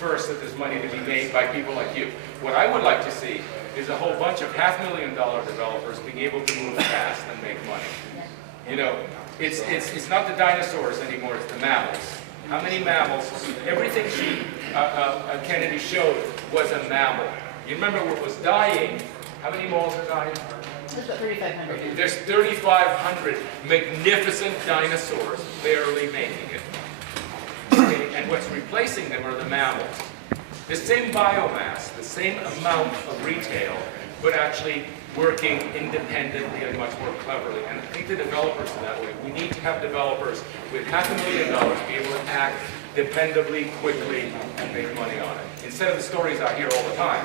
first that there's money to be made by people like you. What I would like to see is a whole bunch of $500,000 developers being able to move fast and make money. You know, it's not the dinosaurs anymore, it's the mammals. How many mammals? Everything Kennedy showed was a mammal. You remember what was dying? How many malls are dying? There's about 3,500. Okay, there's 3,500 magnificent dinosaurs barely making it. Okay, and what's replacing them are the mammals. The same biomass, the same amount of retail, but actually working independently and much more cleverly. And I think the developers are that way. We need to have developers with $500,000 be able to act dependably, quickly, and make money on it. Instead of the stories I hear all the time,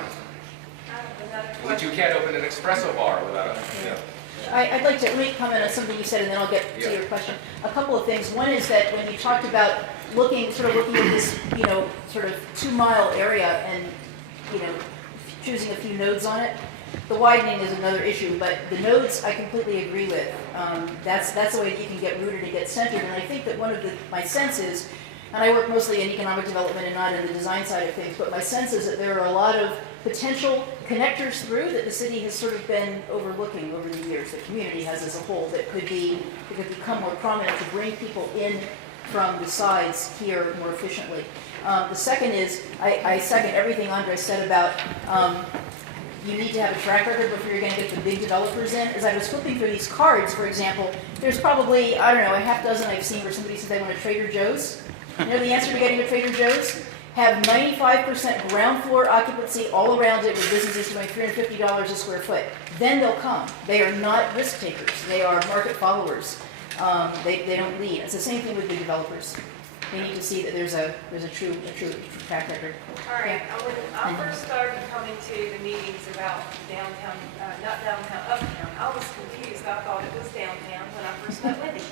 that you can't open an espresso bar without a, you know. I'd like to, let me comment on something you said and then I'll get to your question. A couple of things. One is that when you talked about looking at this, you know, sort of 2-mile area and, you know, choosing a few nodes on it, the widening is another issue, but the nodes I completely agree with. That's the way that you can get rooted and get centered, and I think that one of my sense is, and I work mostly in economic development and not in the design side of things, but my sense is that there are a lot of potential connectors through that the city has sort of been overlooking over the years, the community has as a whole, that could become more prominent to bring people in from the sides here more efficiently. The second is, I second everything Andre said about you need to have a track record before you're going to get the big developers in. As I was flipping through these cards, for example, there's probably, I don't know, a half dozen I've seen where somebody says they want a Trader Joe's. You know the answer to getting a Trader Joe's? Have 95% ground floor occupancy all around it with businesses doing $350 a square foot. Then they'll come. They are not risk takers. They are market followers. They don't lead. It's the same thing with the developers. They need to see that there's a true track record. All right. When I first started coming to the meetings about downtown, not downtown, uptown, I was confused. I thought it was downtown when I first met Wendy.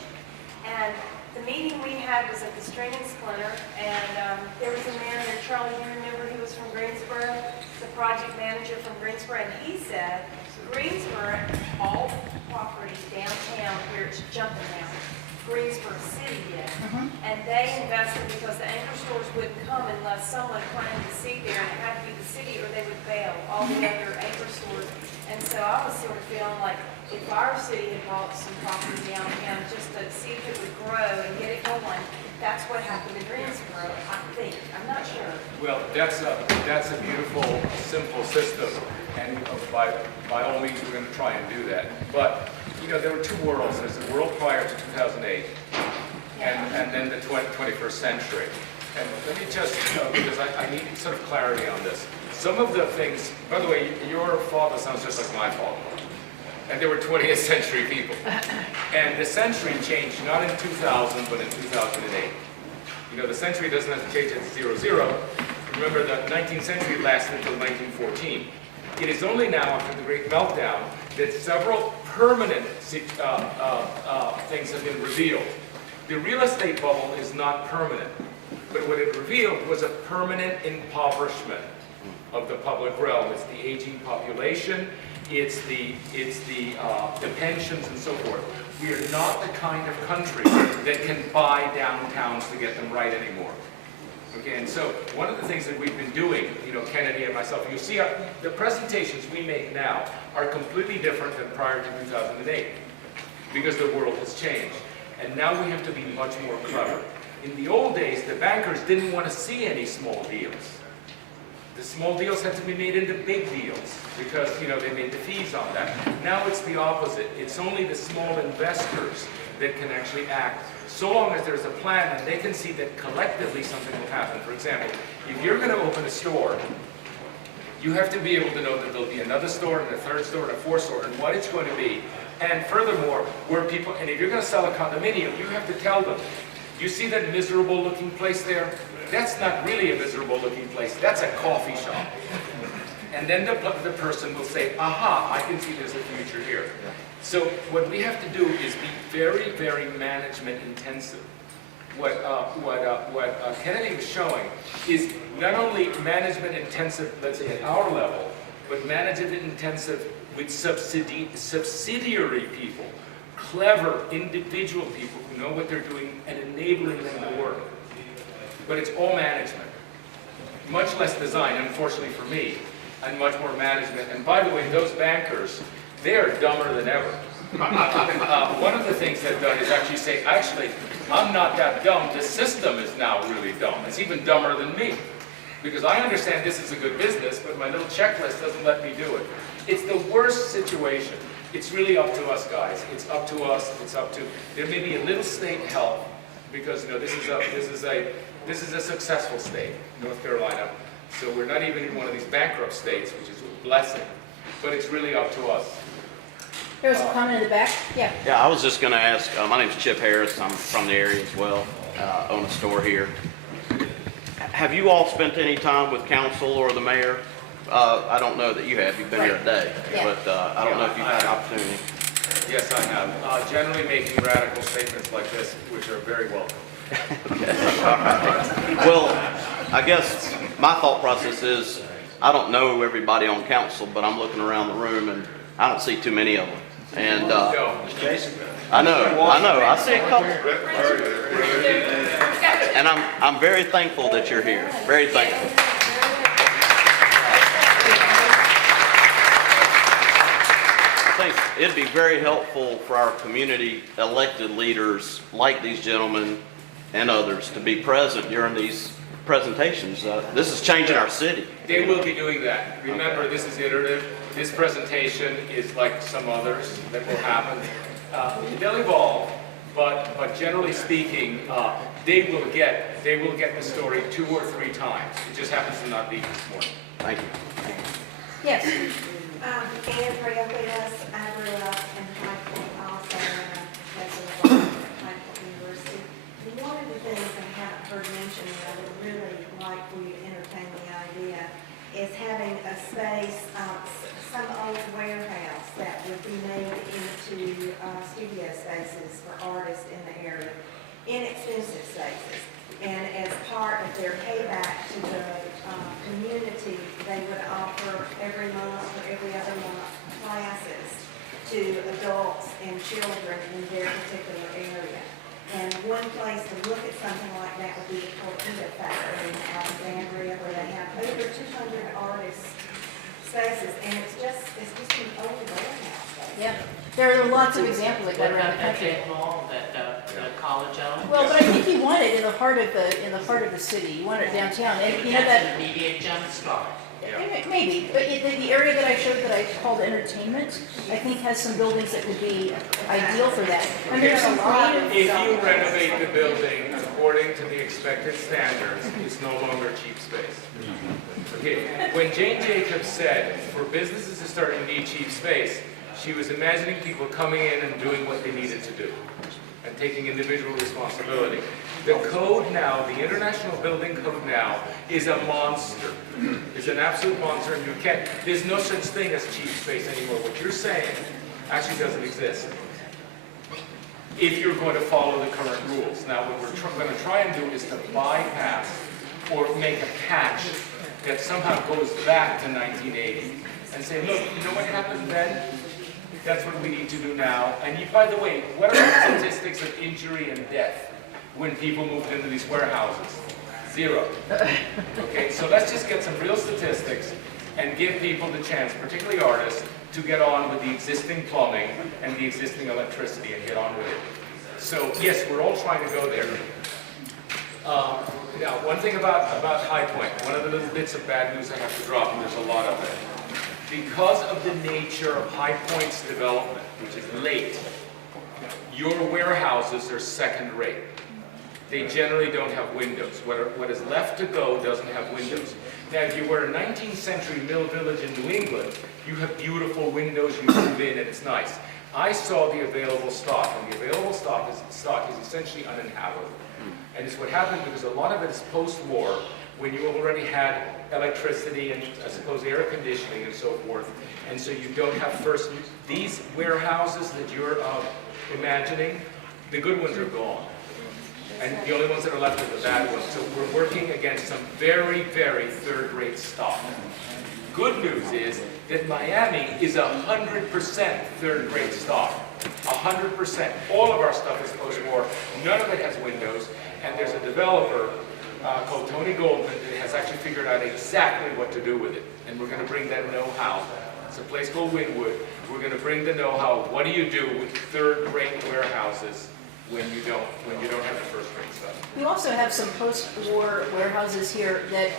And the meeting we had was at the String and Splinter, and there was a man there, Charlie, you remember, he was from Greensboro, the project manager from Greensboro, and he said, Greensboro, all property downtown where it's jumping now, Greensboro City did. And they invested because the anchor stores wouldn't come unless someone claimed to see there, and it had to be the city or they would bail all the other anchor stores. And so I was sort of feeling like if our city had bought some property downtown just to see if it would grow and get it going, that's what happened in Greensboro, I think. I'm not sure. Well, that's a beautiful, simple system, and by all means we're going to try and do that. But you know, there were two worlds. There's the world prior to 2008, and then the 21st century. And let me just, because I need sort of clarity on this. Some of the things, by the way, your father sounds just like my father. And there were 20th century people. And the century changed not in 2000, but in 2008. You know, the century doesn't have to change at 00. Remember, the 19th century lasted until 1914. It is only now, after the Great Meltdown, that several permanent things have been revealed. The real estate bubble is not permanent, but what it revealed was a permanent impoverishment of the public realm. It's the aging population, it's the pensions and so forth. We are not the kind of country that can buy downtowns to get them right anymore. Okay, and so one of the things that we've been doing, you know, Kennedy and myself, you see the presentations we make now are completely different than prior to 2008 because the world has changed. And now we have to be much more clever. In the old days, the bankers didn't want to see any small deals. The small deals had to be made into big deals because, you know, they made the fees on that. Now it's the opposite. It's only the small investors that can actually act, so long as there's a plan and they can see that collectively something will happen. For example, if you're going to open a store, you have to be able to know that there'll be another store and a third store and a fourth store and what it's going to be. And furthermore, where people, and if you're going to sell a condominium, you have to tell them, you see that miserable looking place there? That's not really a miserable looking place, that's a coffee shop. And then the person will say, aha, I can see there's a future here. So what we have to do is be very, very management intensive. What Kennedy was showing is not only management intensive, let's say at our level, but management intensive with subsidiary people, clever individual people who know what they're doing and enabling them to work. But it's all management. much less design, unfortunately for me, and much more management. And by the way, those bankers, they are dumber than ever. One of the things they've done is actually say, actually, I'm not that dumb, the system is now really dumb. It's even dumber than me. Because I understand this is a good business, but my little checklist doesn't let me do it. It's the worst situation. It's really up to us, guys. It's up to us. It's up to, there may be a little state help, because this is a successful state, North Carolina. So we're not even in one of these bankrupt states, which is a blessing. But it's really up to us. There was a comment in the back. Yeah. Yeah, I was just going to ask, my name's Chip Harris, I'm from the area as well, own a store here. Have you all spent any time with council or the mayor? I don't know that you have, you've been here a day, Yeah. but I don't know if you've had an opportunity. Yes, I have. Generally making radical statements like this, which are very welcome. Well, I guess my thought process is, I don't know everybody on council, but I'm looking around the room and I don't see too many of them. And No. I know, I see a couple. And I'm very thankful that you're here, very thankful. I think it'd be very helpful for our community elected leaders like these gentlemen and others to be present during these presentations. This is changing our city. They will be doing that. Remember, this is iterative. This presentation is like some others that will happen. They'll evolve, but generally speaking, they will get the story 2 or 3 times. It just happens to not be this morning. Thank you. Yes. Ann Priapitas, I grew up in High Point also, and that's a High Point University. One of the things I haven't heard mentioned that I would really like for you to entertain the idea is having a space, some old warehouse that would be made into studio spaces for artists in the area, inexpensive spaces. And as part of their payback to the community, they would offer every month or every other month classes to adults and children in their particular area. And one place to look at something like that would be the Tortilla Factory in Alexandria, where they have over 200 artist spaces, and it's just an old warehouse space. Yeah. There are lots of examples like that What around about the that country. big mall that the college owns? Well, but I think you want it in the heart of the city. You want it downtown, and you know That's that. an immediate jump start. Maybe, but the area that I showed that I called entertainment, I think has some buildings that would be ideal for that. I mean, there's a lot of. If you renovate the building according to the expected standards, it's no longer cheap space. Okay, when Jane Jacobs said for businesses to start to need cheap space, she was imagining people coming in and doing what they needed to do and taking individual responsibility. The code now, the International Building Code now, is a monster. It's an absolute monster, and there's no such thing as cheap space anymore. What you're saying actually doesn't exist if you're going to follow the current rules. Now, what we're going to try and do is to bypass or make a patch that somehow goes back to 1980 and say, look, you know what happened then? That's what we need to do now. And by the way, what are the statistics of injury and death when people moved into these warehouses? 0. Okay, so let's just get some real statistics and give people the chance, particularly artists, to get on with the existing plumbing and the existing electricity and get on with it. So yes, we're all trying to go there. Now, one thing about High Point, one of the little bits of bad news I have to drop, and there's a lot of it. Because of the nature of High Point's development, which is late, your warehouses are second rate. They generally don't have windows. What is left to go doesn't have windows. Now, if you were a 19th century mill village in New England, you have beautiful windows, you move in, and it's nice. I saw the available stock, and the available stock is essentially uninhabitable. And it's what happened because a lot of it is post-war, when you already had electricity and, I suppose, air conditioning and so forth. And so you don't have these warehouses that you're imagining, the good ones are gone. And the only ones that are left are the bad ones. So we're working against some very, very third-rate stock. Good news is that Miami is 100% third-rate stock. 100%. All of our stuff is post-war. None of it has windows. And there's a developer called Tony Goldman that has actually figured out exactly what to do with it. And we're gonna bring that know-how. It's a place called Wynwood. We're gonna bring the know-how. What do you do with third-rate warehouses when you don't have the first-rate stuff? You also have some post-war warehouses here that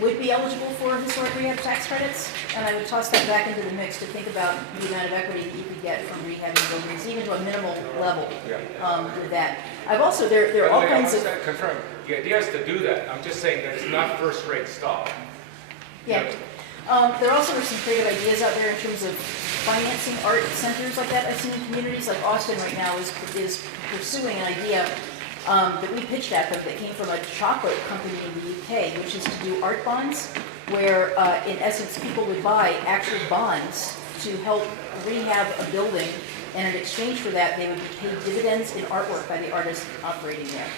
would be eligible for historic rehab tax credits, and I would toss that back into the mix to think about the amount of equity that you could get from rehabbing buildings, even to a minimal level with that. I've also, there are all kinds of... I want to confirm, the idea is to do that. I'm just saying that it's not first-rate stuff. Yeah. There also are some creative ideas out there in terms of financing art centers like that. I've seen in communities like Austin right now is pursuing an idea that we pitched at them that came from a chocolate company in the UK, which is to do art bonds, where in essence people would buy actual bonds to help rehab a building, and in exchange for that they would be paid dividends in artwork by the artist operating there.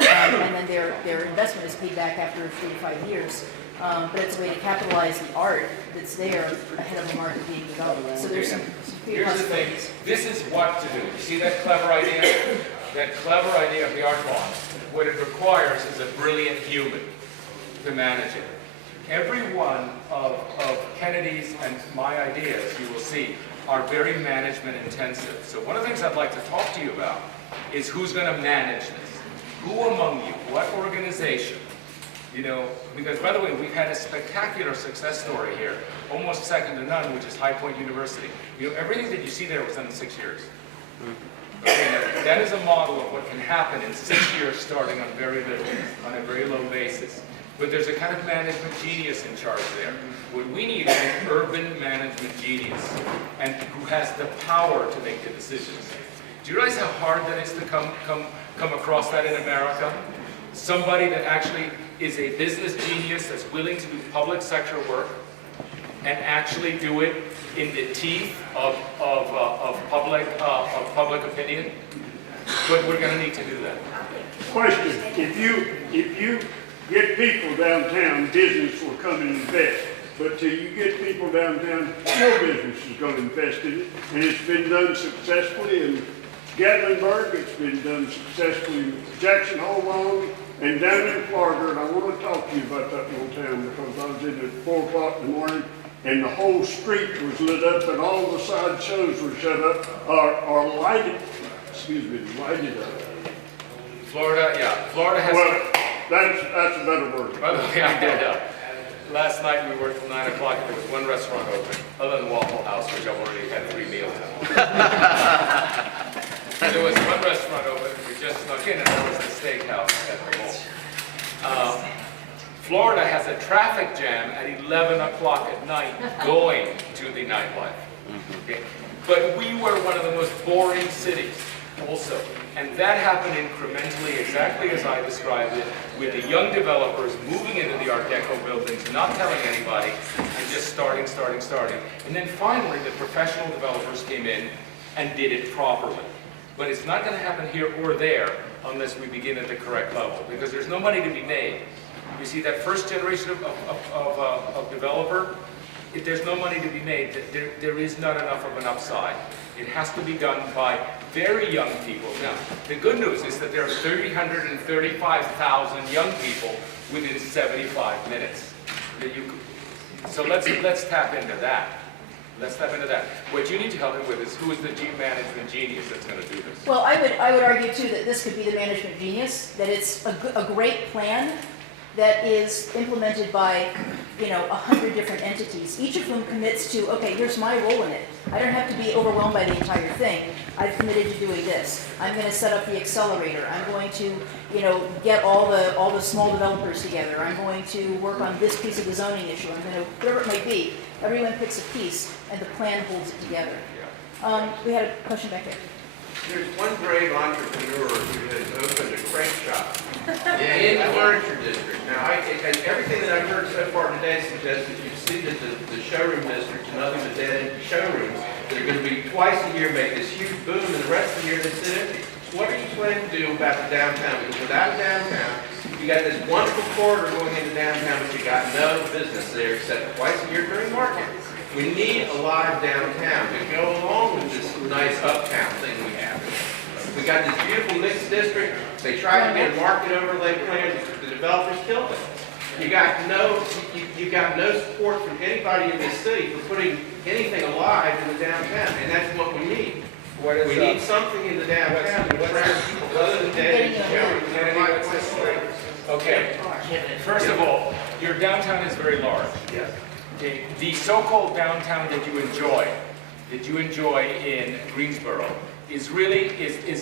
And then their investment is paid back after 3 to 5 years. But it's a way to capitalize the art that's there ahead of the market being developed. So there's some creative Here's the thing, possibilities. this is what to do. You see that clever idea? That clever idea of the art bond. What it requires is a brilliant human to manage it. Every one of Kennedy's and my ideas, you will see, are very management intensive. So one of the things I'd like to talk to you about is who's going to manage this. Who among you, what organization? You know, because by the way, we've had a spectacular success story here, almost second to none, which is High Point University. You know, everything that you see there was done in 6 years. Okay, now, that is a model of what can happen in 6 years starting on very little, on a very low basis. But there's a kind of management genius in charge there. What we need is an urban management genius, and who has the power to make the decisions. Do you realize how hard that is to come across that in America? Somebody that actually is a business genius that's willing to do public sector work and actually do it in the teeth of public opinion. But we're going to need to do that. Question, if you get people downtown, business will come and invest. But till you get people downtown, no business is going to invest in it. And it's been done successfully in Gatlinburg, it's been done successfully in Jackson Hole Long, and down in Florida. And I want to talk to you about that one town because I was in it at 4 o'clock in the morning and the whole street was lit up and all the side shows were shut up or lighted, lighted up. Florida, yeah. Florida has... Well, that's a better word. By the way, I did. Last night we worked till 9 o'clock. There was one restaurant open, other than Waffle House, which I've already had 3 meals at. There was one restaurant open. We just snuck in, and that was the steakhouse at the mall. Florida has a traffic jam at 11 o'clock at night going to the nightlife. Okay? But we were one of the most boring cities also. And that happened incrementally, exactly as I described it, with the young developers moving into the Art Deco buildings, not telling anybody, and just starting. And then finally, the professional developers came in and did it properly. But it's not going to happen here or there unless we begin at the correct level, because there's no money to be made. You see, that first generation of developer, if there's no money to be made, there is not enough of an upside. It has to be done by very young people. Now, the good news is that there are 335,000 young people within 75 minutes. So let's tap into that. Let's tap into that. What you need to help me with is who is the management genius that's going to do this? Well, I would argue too that this could be the management genius, that it's a great plan that is implemented by, 100 different entities. Each of whom commits to, okay, here's my role in it. I don't have to be overwhelmed by the entire thing. I've committed to doing this. I'm going to set up the accelerator. I'm going to, get all the small developers together. I'm going to work on this piece of the zoning issue. I'm going to, whatever it might be. Everyone picks a piece, and the plan holds it together. We had a question back there. There's one brave entrepreneur who has opened a crate shop in the furniture district. Now, everything that I've heard so far today suggests that you see that the showroom district and nothing but dead empty showrooms that are going to be twice a year make this huge boom, and the rest of the year they sit empty. So what are you planning to do about the downtown? Because without downtown, you got this wonderful corridor going into downtown, but you got no business there except twice a year during market. We need a live downtown to go along with this nice uptown thing we have. We got this beautiful mixed district, they tried to get a market overlay plan, the developers killed it. You got no support from anybody in this city for putting anything alive in the downtown, and that's what we need. What is, We need something in the downtown to attract people other than Danny and Jerry. Kennedy, what's this thing? Okay, first of all, your downtown is very large. Yes. Okay, the so-called downtown that you enjoy in Greensboro is really, is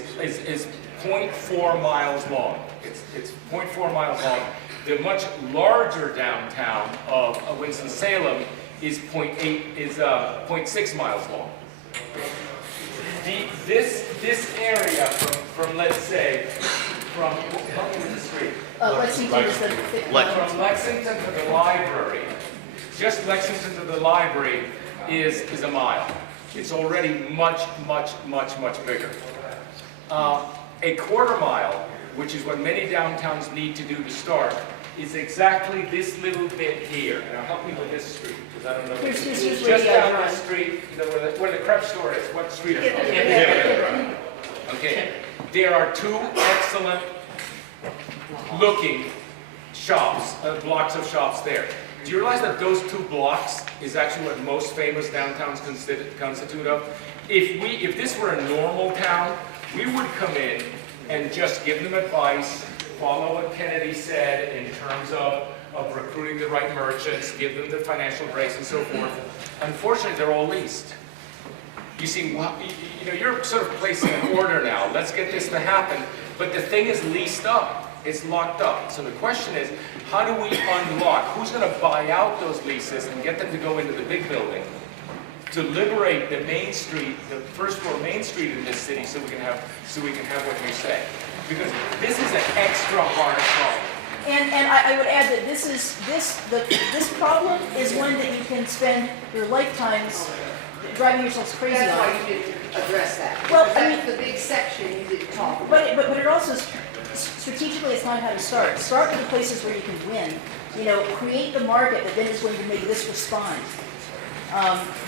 0.4 miles long. It's 0.4 miles long. The much larger downtown of Winston-Salem is 0.6 miles long. This area from let's say, from, help me with the street. Lexington is the thick one. From Lexington to the library, just Lexington to the library is a mile. It's already much bigger. A quarter mile, which is what many downtowns need to do to start, is exactly this little bit here. Now help me with this street, because I don't know. Here's Just Radio down Drive. the street, you know, where the crepe store is. What street is it? Okay, there are two excellent looking shops, blocks of shops there. Do you realize that those 2 blocks is actually what most famous downtowns constitute of? If this were a normal town, we would come in and just give them advice, follow what Kennedy said in terms of recruiting the right merchants, give them the financial breaks and so forth. Unfortunately, they're all leased. You see, you know, you're sort of placing an order now. Let's get this to happen. But the thing is leased up. It's locked up. So the question is, how do we unlock? Who's going to buy out those leases and get them to go into the big building to liberate the Main Street, the first floor Main Street in this city, so we can have what you say? Because this is an extra hard problem. And I would add that this problem is one that you can spend your lifetimes driving yourselves crazy That's on. why you didn't address that. Well, Because I mean- that's the big section you didn't talk about. But it also, strategically, it's not how to start. Start with the places where you can win. You know, create the market that then is going to make this respond.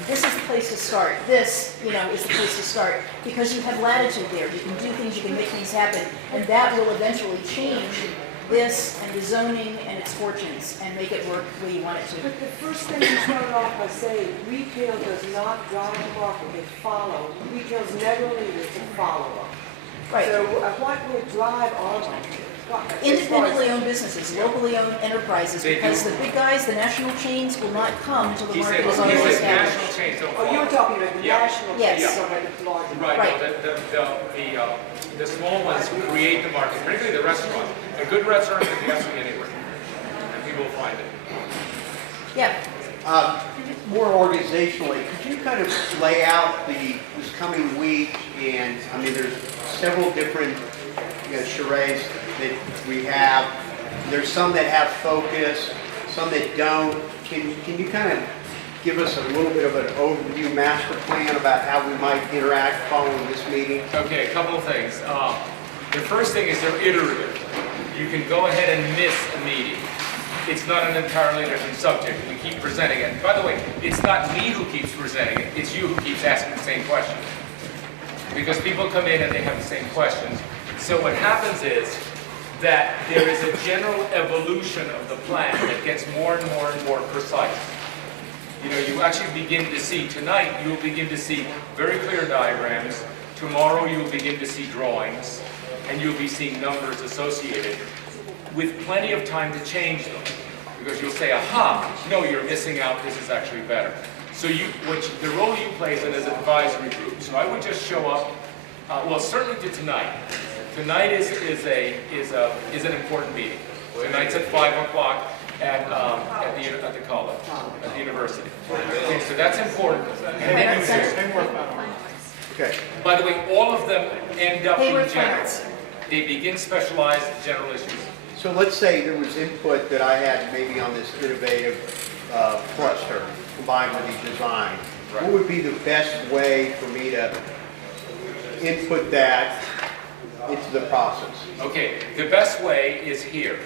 This is the place to start. This, you know, is the place to start because you have latitude there. You can do things, you can make things happen, and that will eventually change this and the zoning and its fortunes and make it work the way you want it to. But the first thing you started off by saying, retail does not drive the market, it follows. Retail's never needed to follow up. Right. So what will drive our market? Independently owned businesses, locally owned enterprises, They because do. the big guys, the national chains, will not come until the He said, market is already established. national chains don't Oh, you were follow. talking about the Yeah. national, Yes. chains, so that the larger. Right, Right. no, the small ones who create the market, particularly the restaurants. A good restaurant can be actually anywhere, and people will find it. Yeah, More organizationally, could you kind of lay out this coming week? And I mean, there's several different charades that we have. There's some that have focus, some that don't. Can you kind of give us a little bit of an overview master plan about how we might interact following this meeting? Okay, a couple of things. The first thing is they're iterative. You can go ahead and miss a meeting. It's not an entirely different subject. We keep presenting it. By the way, it's not me who keeps presenting it. It's you who keeps asking the same question. Because people come in and they have the same questions. So what happens is that there is a general evolution of the plan that gets more and more and more precise. You know, you actually begin to see, tonight, you'll begin to see very clear diagrams. Tomorrow, you'll begin to see drawings, and you'll be seeing numbers associated with plenty of time to change them. Because you'll say, aha, no, you're missing out, this is actually better. So the role you play is as an advisory group. So I would just show up, well, certainly to tonight. Tonight is an important meeting. Tonight's at 5 o'clock at the college, at the university. Okay, so that's important. And then Okay. by the way, all of them end up in Hayward general. Clarence. They begin specialized general issues. So let's say there was input that I had maybe on this innovative cluster combined with the design. Right. What would be the best way for me to input that into the process? Okay, the best way is here,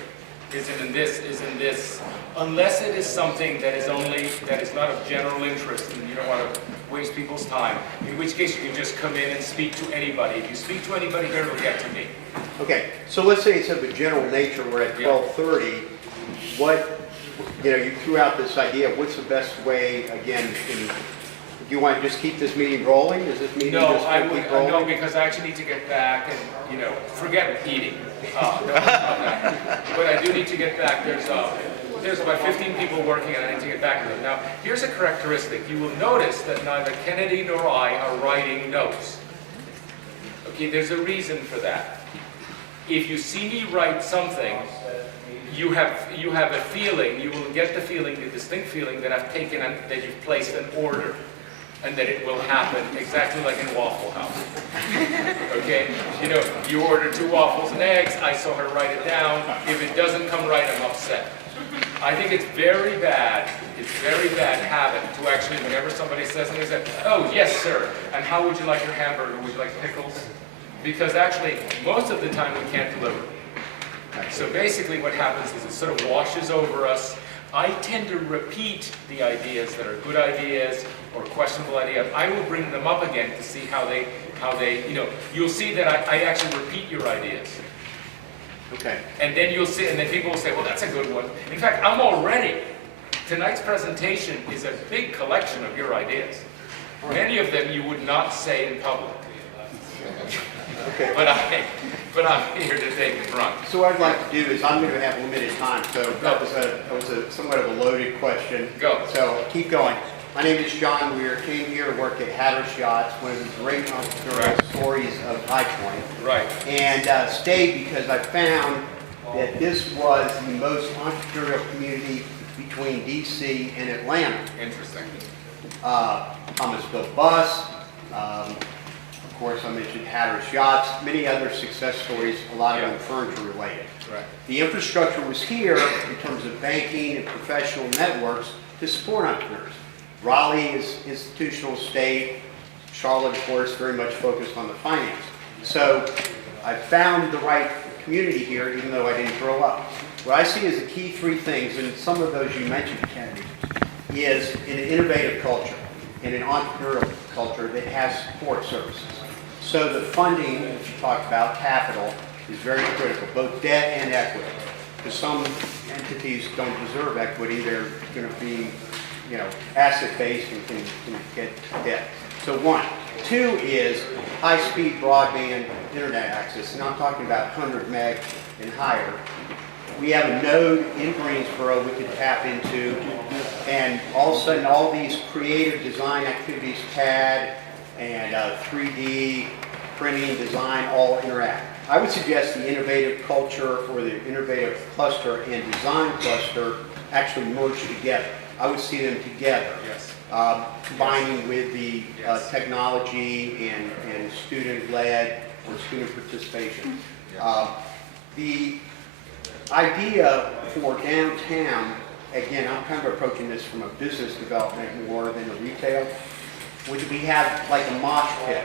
is in this unless it is something that is not of general interest and you don't want to waste people's time, in which case you can just come in and speak to anybody. If you speak to anybody here, it'll get to me. Okay, so let's say it's of a general nature, we're at 12:30. What, you threw out this idea, what's the best way, again, do you want to just keep this meeting rolling? Is this meeting No, just I going to would, keep rolling? no, because I actually need to get back and, forget eating. Don't worry about that. But I do need to get back. There's about 15 people working and I need to get back to them. Now, here's a characteristic. You will notice that neither Kennedy nor I are writing notes. Okay, there's a reason for that. If you see me write something, you have a feeling, you will get the feeling, the distinct feeling that I've taken and that you've placed an order and that it will happen exactly like in Waffle House. Okay? You order 2 waffles and eggs, I saw her write it down. If it doesn't come right, I'm upset. I think it's very bad habit to actually, whenever somebody says something, say, oh, yes, sir, and how would you like your hamburger? Would you like pickles? Because actually, most of the time we can't deliver. So basically what happens is it sort of washes over us. I tend to repeat the ideas that are good ideas or questionable ideas. I will bring them up again to see how they, you'll see that I actually repeat your ideas. Okay. And then you'll see, and then people will say, well, that's a good one. In fact, I'm already, tonight's presentation is a big collection of your ideas. Many of them you would not say in public. Okay. But I'm here to take the front. So what I'd like to do is, I'm going to have limited time, so that was a somewhat of a loaded question. Go. So keep going. My name is John Weir, came here to work at Hatteras Yachts, one of the great entrepreneurial stories of High Point. Right. And stayed because I found that this was the most entrepreneurial community between DC and Atlanta. Interesting. Thomas Built Bus, of course I mentioned Hatteras Yachts, many other success stories, a lot of them furniture related. Right. The infrastructure was here in terms of banking and professional networks to support entrepreneurs. Raleigh is institutional state. Charlotte, of course, very much focused on the finance. So I found the right community here, even though I didn't grow up. What I see as the key 3 things, and some of those you mentioned, Kennedy, is an innovative culture and an entrepreneurial culture that has support services. So the funding that you talked about, capital, is very critical, both debt and equity. Because some entities don't deserve equity, they're going to be asset-based and can get debt. So 1. 2 is high-speed broadband internet access, and I'm talking about 100 meg and higher. We have a node in Greensboro we could tap into, and all of a sudden all these creative design activities, CAD and 3D, printing, design, all interact. I would suggest the innovative culture or the innovative cluster and design cluster actually merge together. I would see them together, Yes. combining with the technology and student-led or student participation. The idea for downtown, again, I'm kind of approaching this from a business development more than a retail, would we have like a mosh pit?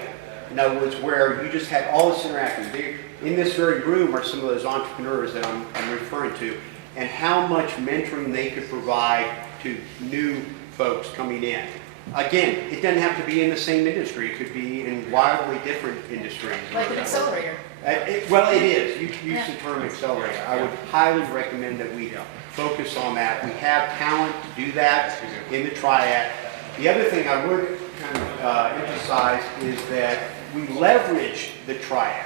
In other words, where you just had all this interaction. In this very room are some of those entrepreneurs that I'm referring to, and how much mentoring they could provide to new folks coming in. Again, it doesn't have to be in the same industry. It could be in wildly different industries. Like an accelerator. Well, it is. You use the term accelerator. I would highly recommend that we focus on that. We have talent to do that in the triad. The other thing I would kind of emphasize is that we leverage the triad.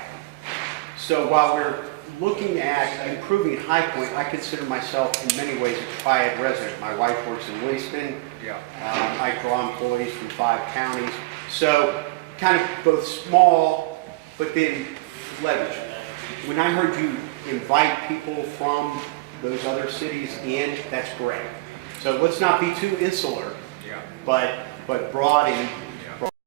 So while we're looking at improving High Point, I consider myself in many ways a triad resident. My wife works in Winston. I draw employees from 5 counties. So kind of both small, but then leverage. When I heard you invite people from those other cities in, that's great. So let's not be too insular, but broaden